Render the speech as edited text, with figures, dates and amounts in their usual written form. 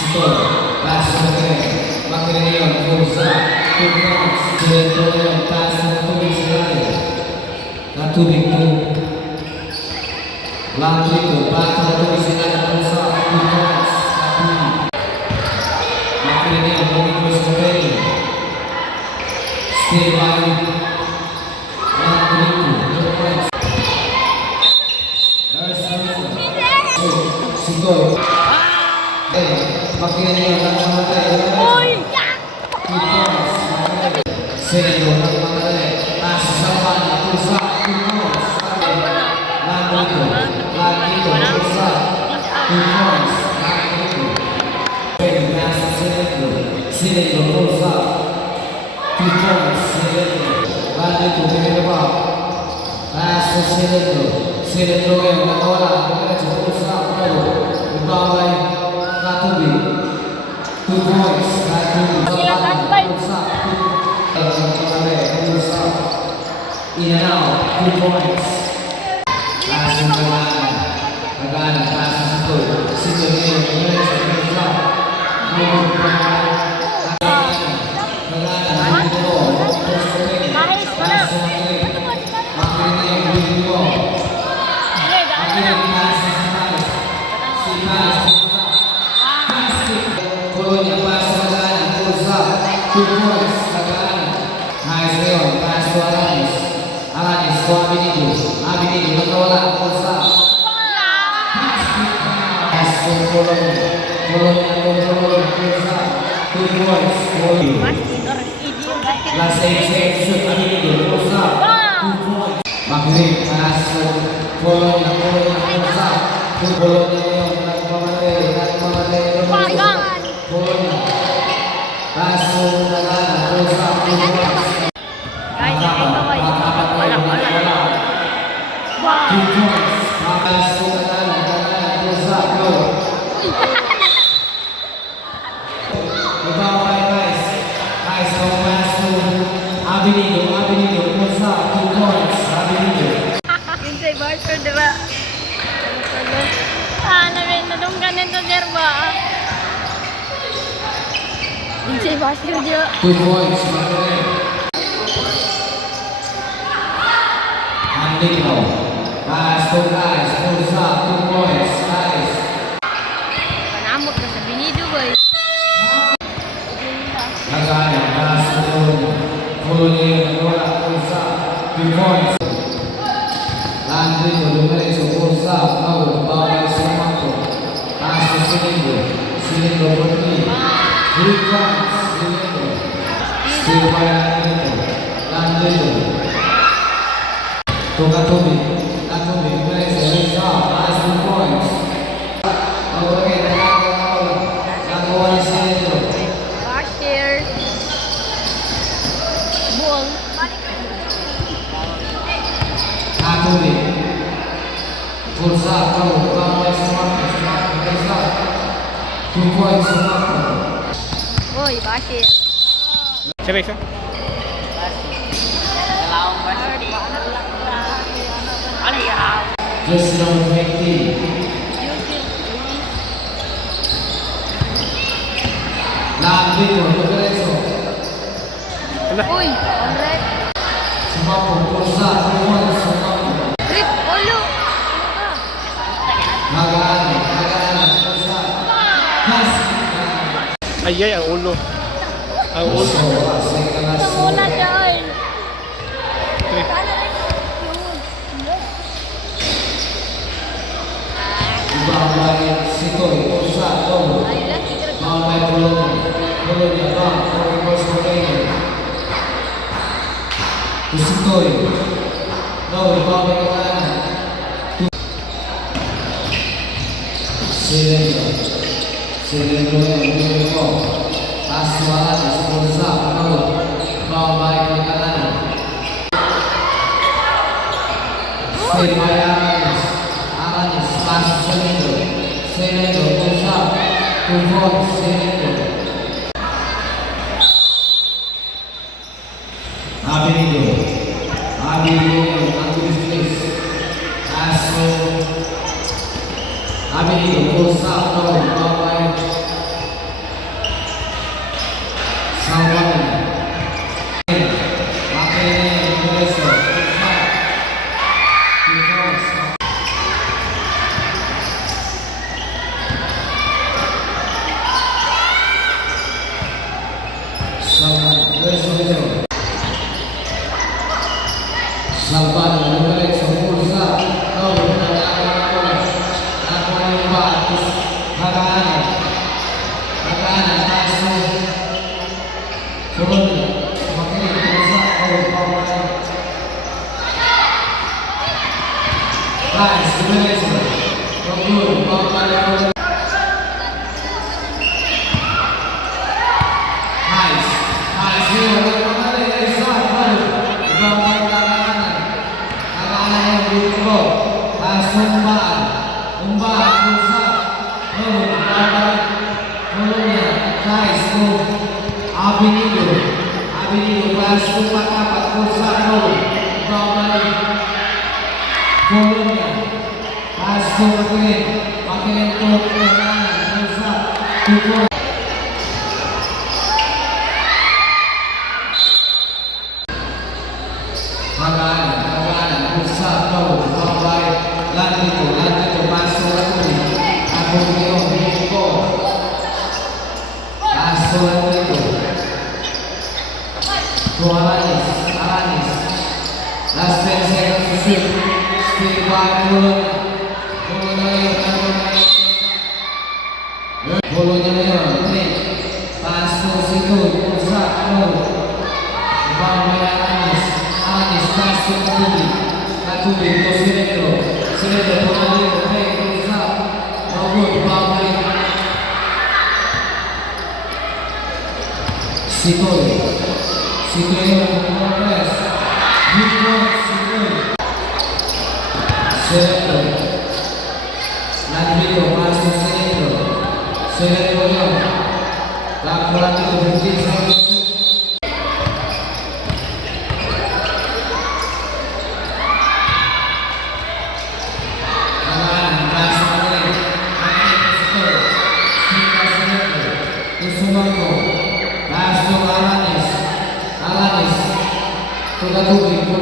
Sito, pass to the Macarena, Forza, two points, Direttore, pass to the Israel. Katubig to Lambrito, back to the Israel, Forza, two points, Katubig. Macarena, moving towards the penny. Stay by Lambrito, two points. Sito, Macarena, Sereno, pass to Savana, Forza, two points. Lambrito, Forza, two points. Pass to Sereno, Forza, two points. Lambrito, pick it up. Pass to Sereno ngayon, nakawala, diretso, Forza, Ibaway, Katubig, 2 points. Katubig, Forza, in and out, 2 points. Pass to Pagana, pass to Sito, last 8 shoot, Abinido, Forza, 2 points. Makinig, pass to Polonia, Forza, Polonia ngayon, nagmamalay, Polonia, pass to Pagana, Forza, 2 points. Wala. 2 points. Pass to Pagana, Forza, go. Abinido, Forza, 2 points. Abinido. Yun sa Barker, diba? Nadunggan nito, Derba. Yun sa Barker, diba? 2 points. Andino, pass to guys, Forza, 2 points. Guys. Panamot na sa Binido, boy. Nagana, pass to Polonia, Forza, 2 points. Andino, Lorenzo, Forza, Paolo, Bawal, Samato, pass to Silindo, Borni, 3 points. Silindo, still by Andino, to Katubig, Lorenzo, pass 2 points. Okay, nagawa ni Silindo. Barker. Buong. Katubig, Forza, Paolo, Bawal, Samato, Forza, 2 points. Samato. Boy, Barker. Siapa isa? Just number 20. Lambrito, Lorenzo, Uy, alright. Samato, Forza, 2 points. Samato. Rip, olo. Magana, Forza. Pass. Ay, ang ulo. Ang ulo. Wala siya, oy. Ibaway, Sito, Forza, Tomo. Baway, Polonia, Bang, Forza, Macarena. Sitoy. No, Ibaway ka kanan. Sereno ngayon, Binido. Pass to Alanis, Forza, Paolo. Baway ka kanan. Stay by Alanis, pass to Sereno, Forza, 2 points. Sereno. Abinido, ngayon, ang tulis. Pass to Abinido, Forza, Paolo, Baway, Polonia, makinig, kursa, power. Nice, Indonesia. Good, power. Nice, nice. Here, kembali dari start, baru. Bawah kanan. Kanan yang beautiful. Umbar, kursa. Good, power. Polonia, nice, good. Abinido, kelas 4 kursa, good. Bawah. Polonia, masuk makin untuk kanan, kursa, good. Kanan, kursa, good. Bawah. Lanjut, masuk lagi. Aku masuk lagi. Alanis. Last 10 seconds to shoot. Speed by Polonia, masuk situ, kursa, bawah Alanis, masuk Katubi, untuk Sinetro, Polonia, kursa, good, bawah Situ yang progress, Sinetro, Lanjut, masuk Sinetro yang laki-laki berhenti sampai Alanis, sudah tujuh.